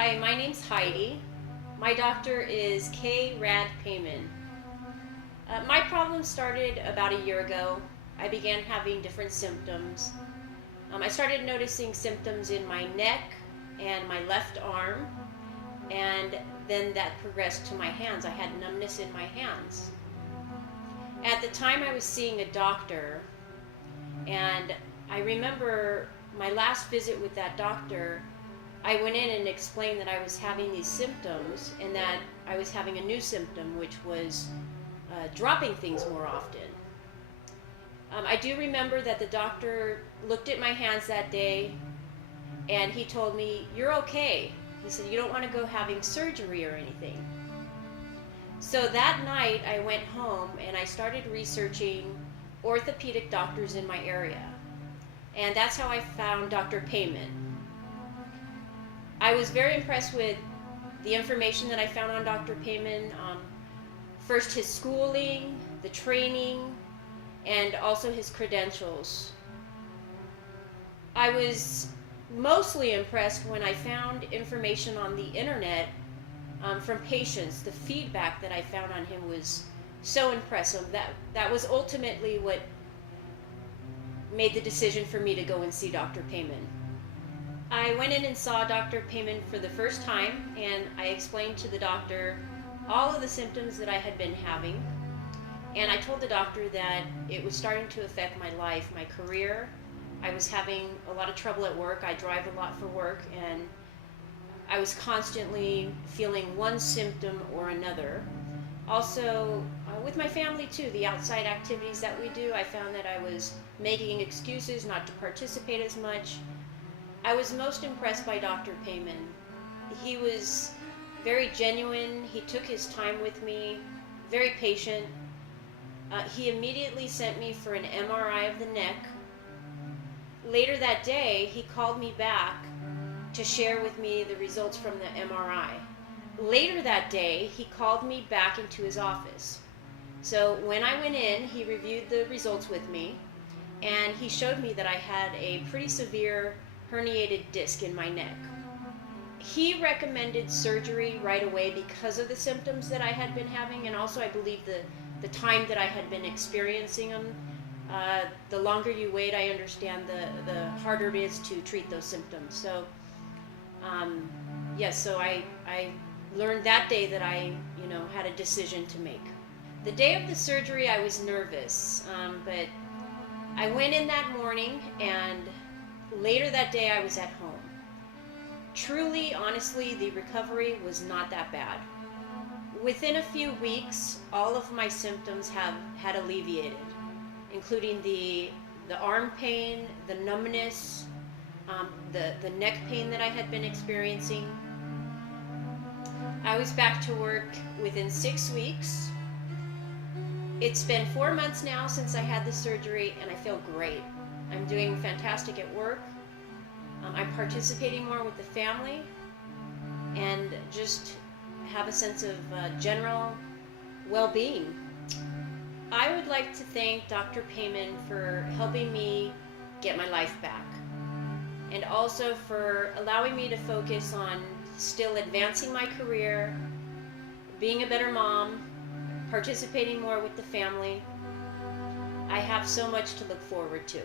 Hi, my name's Heidi. My doctor is K. Rad Payman. My problem started about a year ago. I began having different symptoms. I started noticing symptoms in my neck and my left arm, and then that progressed to my hands. I had numbness in my hands. At the time, I was seeing a doctor, and I remember my last visit with that doctor. I went in and explained that I was having these symptoms and that I was having a new symptom, which was dropping things more often. I do remember that the doctor looked at my hands that day and he told me, "You're okay." He said, "You don't want to go having surgery or anything." So that night I went home and I started researching orthopedic doctors in my area. And that's how I found Dr. Payman. I was very impressed with the information that I found on Dr. Payman. First, his schooling, the training, and also his credentials. I was mostly impressed when I found information on the internet from patients. The feedback that I found on him was so impressive. That was ultimately what made the decision for me to go and see Dr. Payman. I went in and saw Dr. Payman for the first time, and I explained to the doctor all of the symptoms that I had been having. And I told the doctor that it was starting to affect my life, my career. I was having a lot of trouble at work. I drive a lot for work, and I was constantly feeling one symptom or another. Also, with my family too, the outside activities that we do, I found that I was making excuses not to participate as much. I was most impressed by Dr. Payman. He was very genuine. He took his time with me, very patient. He immediately sent me for an MRI of the neck. Later that day, he called me back to share with me the results from the MRI. Later that day, he called me back into his office. So when I went in, he reviewed the results with me, and he showed me that I had a pretty severe herniated disc in my neck. He recommended surgery right away because of the symptoms that I had been having, and also I believe the time that I had been experiencing them. The longer you wait, I understand, the harder it is to treat those symptoms. So yes, so I learned that day that I had a decision to make. The day of the surgery, I was nervous, but I went in that morning, and later that day I was at home. Truly, honestly, the recovery was not that bad. Within a few weeks, all of my symptoms had alleviated, including the arm pain, the numbness, the neck pain that I had been experiencing. I was back to work within 6 weeks. It's been 4 months now since I had the surgery, and I feel great. I'm doing fantastic at work. I'm participating more with the family, and just have a sense of general well-being. I would like to thank Dr. Payman for helping me get my life back, and also for allowing me to focus on still advancing my career, being a better mom, participating more with the family. I have so much to look forward to.